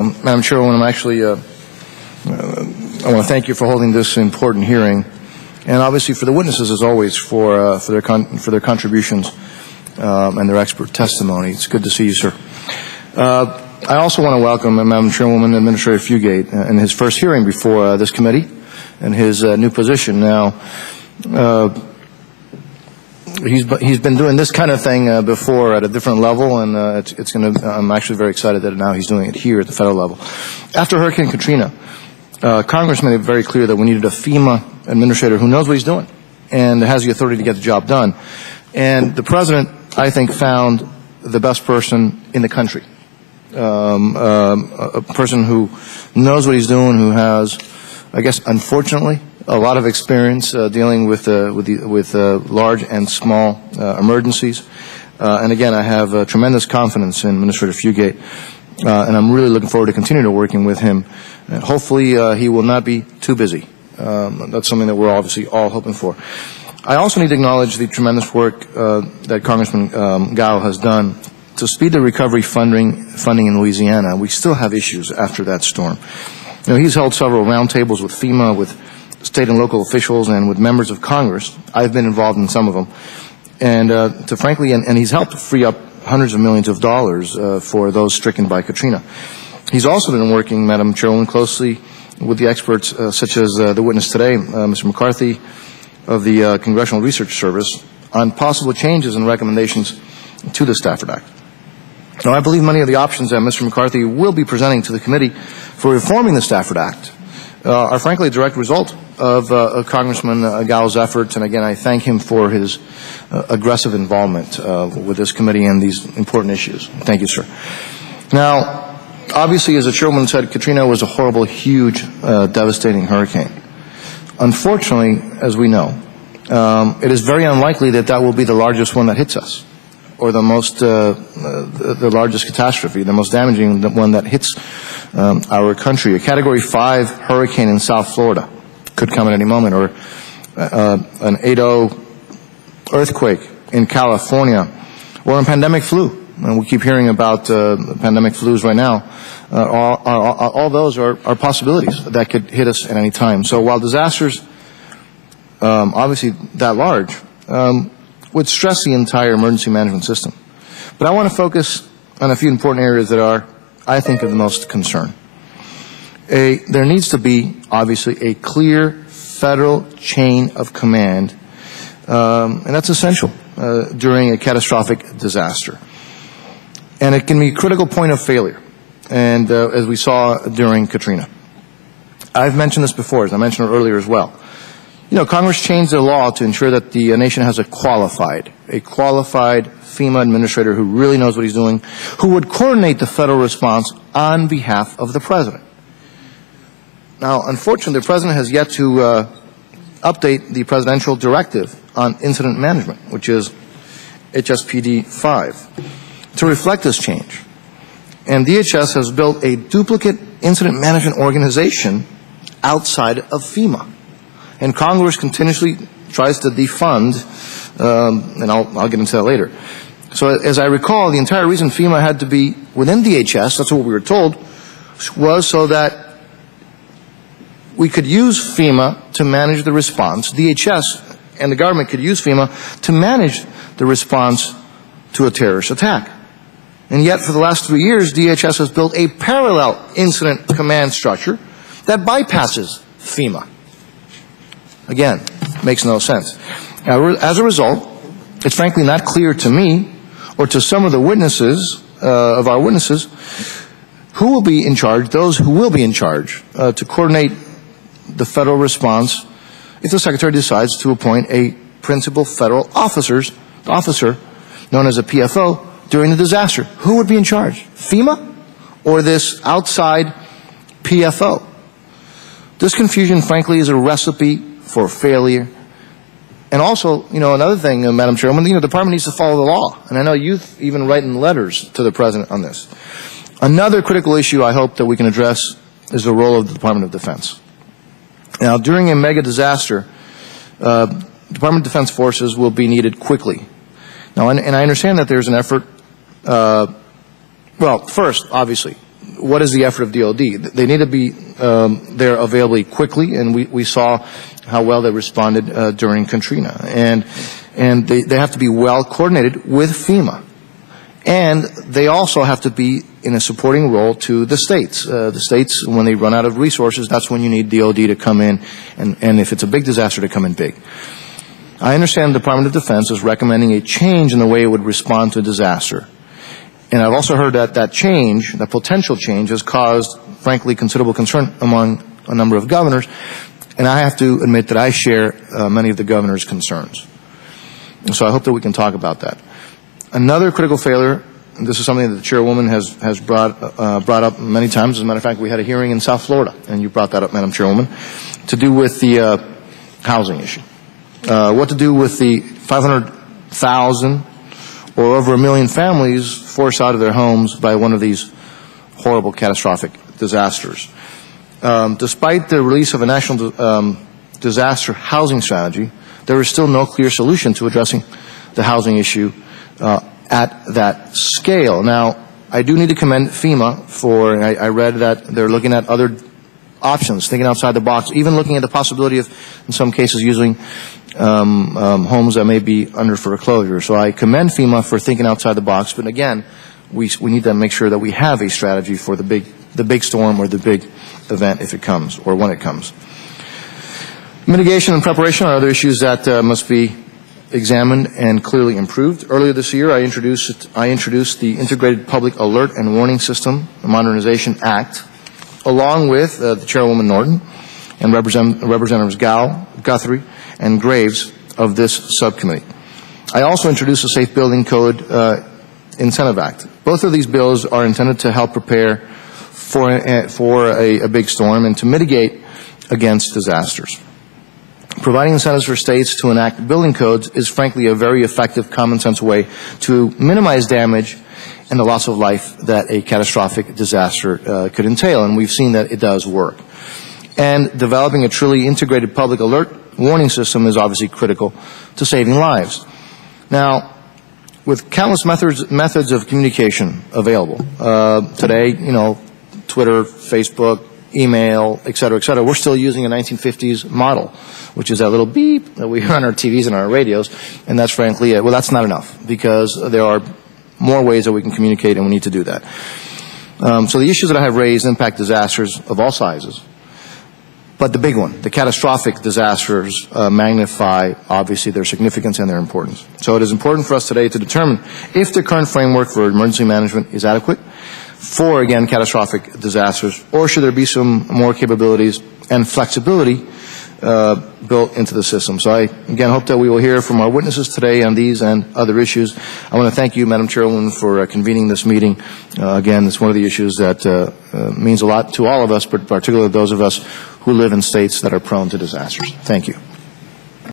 Madam Chairwoman, I want to thank you for holding this important hearing, and obviously for the witnesses, as always, for their contributions and their expert testimony. It's good to see you, sir. I also want to welcome Madam Chairwoman, Administrator Fugate, in his first hearing before this committee and his new position. Now, he's been doing this kind of thing before at a different level, and I'm actually very excited that now he's doing it here at the federal level. After Hurricane Katrina, Congress made it very clear that we needed a FEMA administrator who knows what he's doing and has the authority to get the job done. And the President, I think, found the best person in the country, a person who knows what he's doing, who has, I guess, unfortunately, a lot of experience dealing with large and small emergencies. And again, I have tremendous confidence in Administrator Fugate, and I'm really looking forward to continuing to working with him. And hopefully he will not be too busy. That's something that we're obviously all hoping for. I also need to acknowledge the tremendous work that Congressman Gao has done to speed the recovery funding in Louisiana. We still have issues after that storm. You know, he's held several roundtables with FEMA, with state and local officials, and with members of Congress. I've been involved in some of them. And and he's helped free up hundreds of millions of dollars for those stricken by Katrina. He's also been working, Madam Chairwoman, closely with the experts such as the witness today, Mr. McCarthy of the Congressional Research Service, on possible changes and recommendations to the Stafford Act. Now, I believe many of the options that Mr. McCarthy will be presenting to the committee for reforming the Stafford Act are frankly a direct result of Congressman Gao's efforts, and again, I thank him for his aggressive involvement with this committee and these important issues. Thank you, sir. Now, obviously, as the chairwoman said, Katrina was a horrible, huge, devastating hurricane. Unfortunately, as we know, it is very unlikely that that will be the largest one that hits us, or the largest catastrophe, the most damaging one that hits our country. A Category 5 hurricane in South Florida could come at any moment, or an 8.0 earthquake in California, or a pandemic flu. And we keep hearing about pandemic flus right now. All those are possibilities that could hit us at any time. So while disasters, obviously that large, would stress the entire emergency management system. But I want to focus on a few important areas that are, I think, of the most concern. There needs to be, obviously, a clear federal chain of command, and that's essential during a catastrophic disaster. And it can be a critical point of failure, and as we saw during Katrina. I've mentioned this before, as I mentioned it earlier as well. You know, Congress changed the law to ensure that the nation has a qualified FEMA administrator who really knows what he's doing, who would coordinate the federal response on behalf of the President. Now, unfortunately, the President has yet to update the presidential directive on incident management, which is HSPD 5, to reflect this change. And DHS has built a duplicate incident management organization outside of FEMA. And Congress continuously tries to defund, and I'll get into that later. So as I recall, the entire reason FEMA had to be within DHS, that's what we were told, was so that we could use FEMA to manage the response. DHS and the government could use FEMA to manage the response to a terrorist attack. And yet, for the last 3 years, DHS has built a parallel incident command structure that bypasses FEMA. Again, makes no sense. Now, as a result, it's frankly not clear to me or to some of the witnesses, of our witnesses, who will be in charge, those who will be in charge, to coordinate the federal response if the Secretary decides to appoint a principal federal officer known as a PFO during the disaster. Who would be in charge? FEMA or this outside PFO? This confusion, frankly, is a recipe for failure. And also, you know, another thing, Madam Chairwoman, the Department needs to follow the law. And I know you've even written letters to the President on this. Another critical issue I hope that we can address is the role of the Department of Defense. Now, during a mega disaster, Department of Defense forces will be needed quickly. Now, and I understand that there's an effort, well, first, obviously, what is the effort of DoD? They need to be there available quickly, and we saw how well they responded during Katrina. And they have to be well coordinated with FEMA. And they also have to be in a supporting role to the states. The states, when they run out of resources, that's when you need DoD to come in, and if it's a big disaster, to come in big. I understand the Department of Defense is recommending a change in the way it would respond to a disaster. And I've also heard that that change, that potential change, has caused, frankly, considerable concern among a number of governors. And I have to admit that I share many of the governor's concerns. And so I hope that we can talk about that. Another critical failure, and this is something that the chairwoman has brought up many times. As a matter of fact, we had a hearing in South Florida, and you brought that up, Madam Chairwoman, to do with the housing issue. What to do with the 500,000 or over 1 million families forced out of their homes by one of these horrible, catastrophic disasters. Despite the release of a national disaster housing strategy, there is still no clear solution to addressing the housing issue at that scale. Now, I do need to commend FEMA for, I read that they're looking at other options, thinking outside the box, even looking at the possibility of, in some cases, using homes that may be under foreclosure. So I commend FEMA for thinking outside the box, but again, we need to make sure that we have a strategy for the big storm or the big event if it comes, or when it comes. Mitigation and preparation are other issues that must be examined and clearly improved. Earlier this year, I introduced the Integrated Public Alert and Warning System Modernization Act, along with the Chairwoman Norton and Representatives Gao, Guthrie, and Graves of this subcommittee. I also introduced the Safe Building Code Incentive Act. Both of these bills are intended to help prepare for a big storm and to mitigate against disasters. Providing incentives for states to enact building codes is frankly a very effective common sense way to minimize damage and the loss of life that a catastrophic disaster could entail, and we've seen that it does work. And developing a truly integrated public alert warning system is obviously critical to saving lives. Now, with countless methods of communication available today, Twitter, Facebook, email, et cetera, we're still using a 1950s model, which is that little beep that we hear on our TVs and our radios, and that's frankly, well, that's not enough, because there are more ways that we can communicate, and we need to do that. So the issues that I have raised impact disasters of all sizes. But the big one, the catastrophic disasters, magnify, obviously, their significance and their importance. So it is important for us today to determine if the current framework for emergency management is adequate for, again, catastrophic disasters, or should there be some more capabilities and flexibility built into the system. So I, again, hope that we will hear from our witnesses today on these and other issues. I want to thank you, Madam Chairwoman, for convening this meeting. Again, it's one of the issues that means a lot to all of us, but particularly those of us who live in states that are prone to disasters. Thank you.